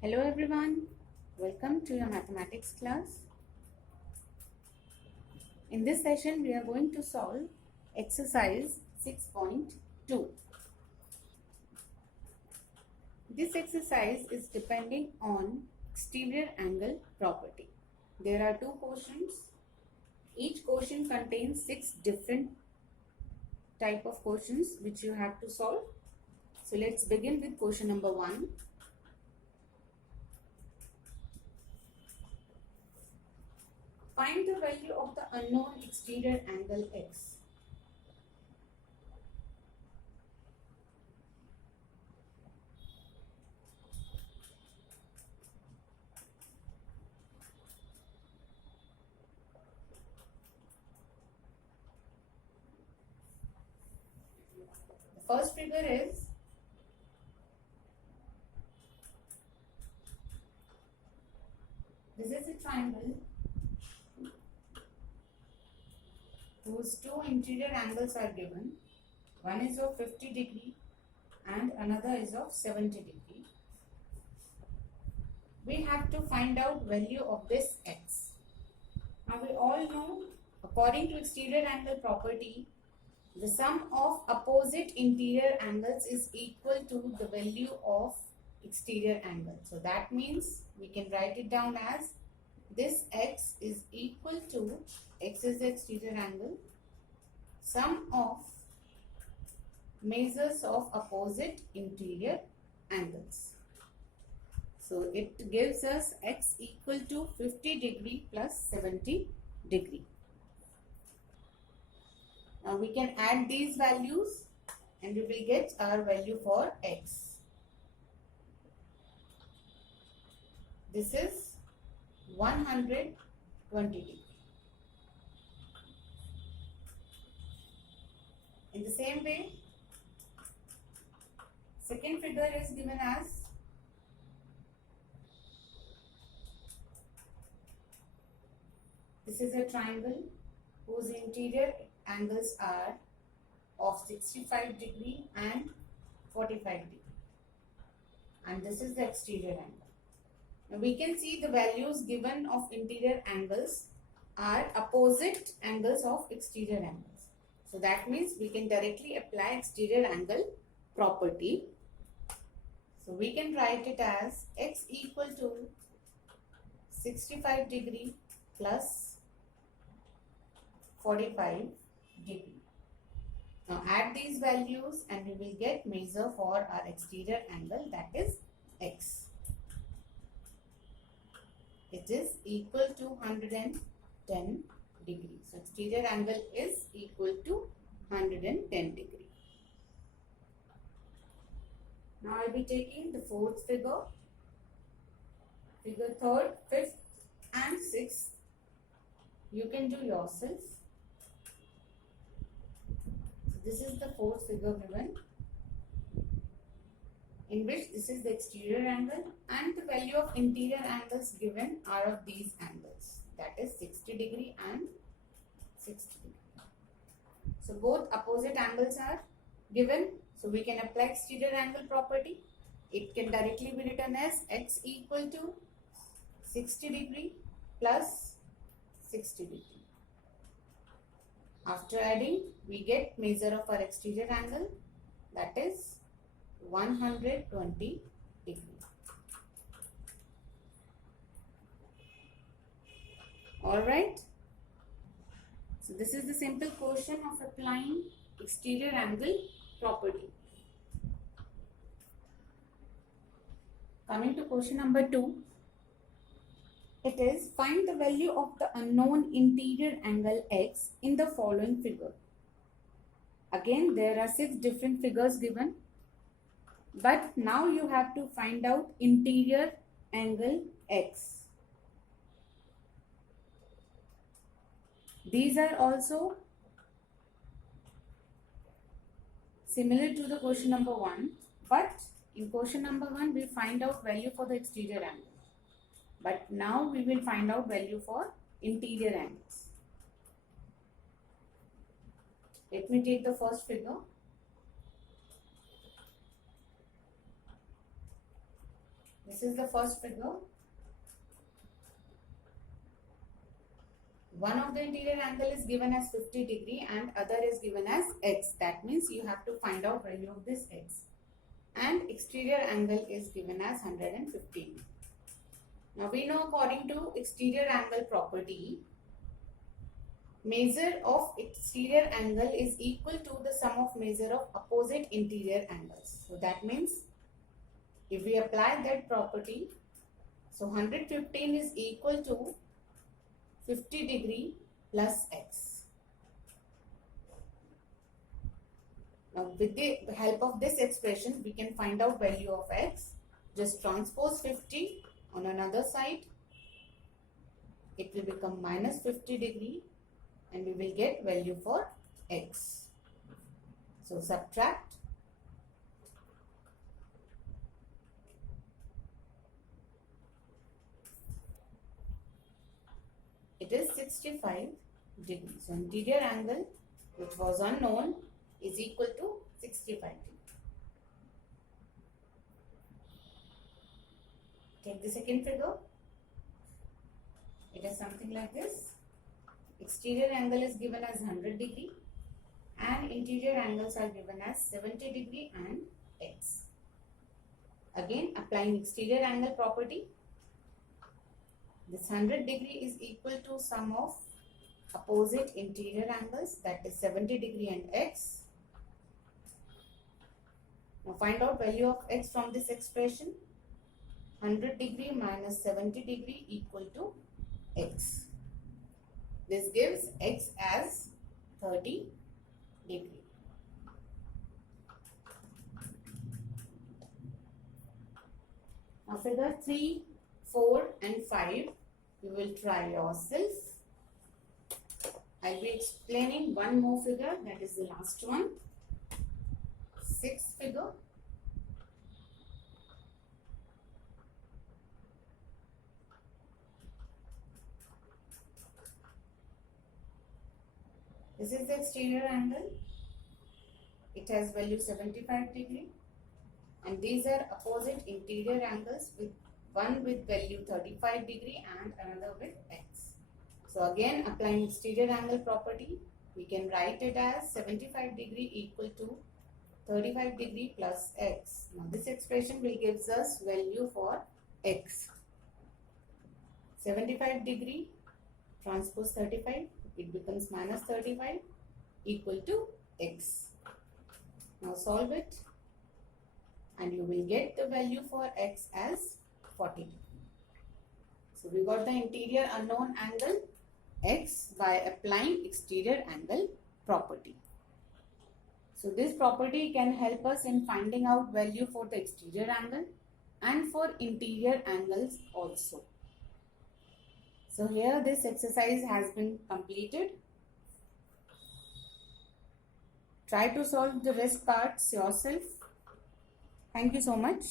Hello everyone, welcome to your mathematics class. In this session we are going to solve exercise 6.2. This exercise is depending on exterior angle property. There are two questions. Each question contains 6 different type of questions which you have to solve. So let's begin with question number 1. Find the value of the unknown exterior angle x. The first figure is this is a triangle whose two interior angles are given. One is of 50 degree and another is of 70 degree. We have to find out value of this x. Now we all know, according to exterior angle property, the sum of opposite interior angles is equal to the value of exterior angle. So that means we can write it down as this x is equal to, x is the exterior angle, sum of measures of opposite interior angles. So it gives us x equal to 50 degree plus 70 degree. Now we can add these values and we will get our value for x. This is 120 degree. In the same way, second figure is given as this is a triangle whose interior angles are of 65 degree and 45 degree, and this is the exterior angle. Now we can see the values given of interior angles are opposite angles of exterior angles. So that means we can directly apply exterior angle property. So we can write it as x equal to 65 degree plus 45 degree. Now add these values and we will get measure for our exterior angle, that is x. It is equal to 110 degree. So exterior angle is equal to 110 degree. Now I will be taking the fourth figure, figure third, fifth and sixth. You can do yourself. So this is the fourth figure given, in which this is the exterior angle and the value of interior angles given are of these angles, that is 60 degree and 60 degree. So both opposite angles are given, so we can apply exterior angle property. It can directly be written as x equal to 60 degree plus 60 degree. After adding, we get measure of our exterior angle, that is 120 degree. Alright. So this is the simple question of applying exterior angle property. Coming to question number 2. It is find the value of the unknown interior angle x in the following figure. Again, there are 6 different figures given. But now you have to find out interior angle x. These are also similar to the question number 1, but in question number 1 we find out value for the exterior angle. But now we will find out value for interior angles. Let me take the first figure. This is the first figure. One of the interior angle is given as 50 degree and other is given as x. That means you have to find out value of this x. And exterior angle is given as 115. Now we know according to exterior angle property, measure of exterior angle is equal to the sum of measure of opposite interior angles. So that means if we apply that property, so 115 is equal to 50 degree plus x. Now with the help of this expression, we can find out value of x. Just transpose 50 on another side. It will become minus 50 degree and we will get value for x. So subtract. It is 65 degrees. So interior angle, which was unknown, is equal to 65 degrees. Take the second figure. It is something like this. Exterior angle is given as 100 degree and interior angles are given as 70 degree and x. Again, applying exterior angle property, this 100 degree is equal to sum of opposite interior angles, that is 70 degree and x. Now find out value of x from this expression. 100 degree minus 70 degree equal to x. This gives x as 30 degree. Now figure 3, 4 and 5 you will try yourself. I'll be explaining one more figure, that is the last one. 6th figure. This is the exterior angle. It has value 75 degree and these are opposite interior angles, with one with value 35 degree and another with x. So again, applying exterior angle property, we can write it as 75 degree equal to 35 degree plus x. Now this expression will gives us value for x. 75 degree transpose 35, it becomes minus 35 equal to x. Now solve it and you will get the value for x as 40. So we got the interior unknown angle x by applying exterior angle property. So this property can help us in finding out value for the exterior angle and for interior angles also. So here this exercise has been completed. Try to solve the rest parts yourself. Thank you so much.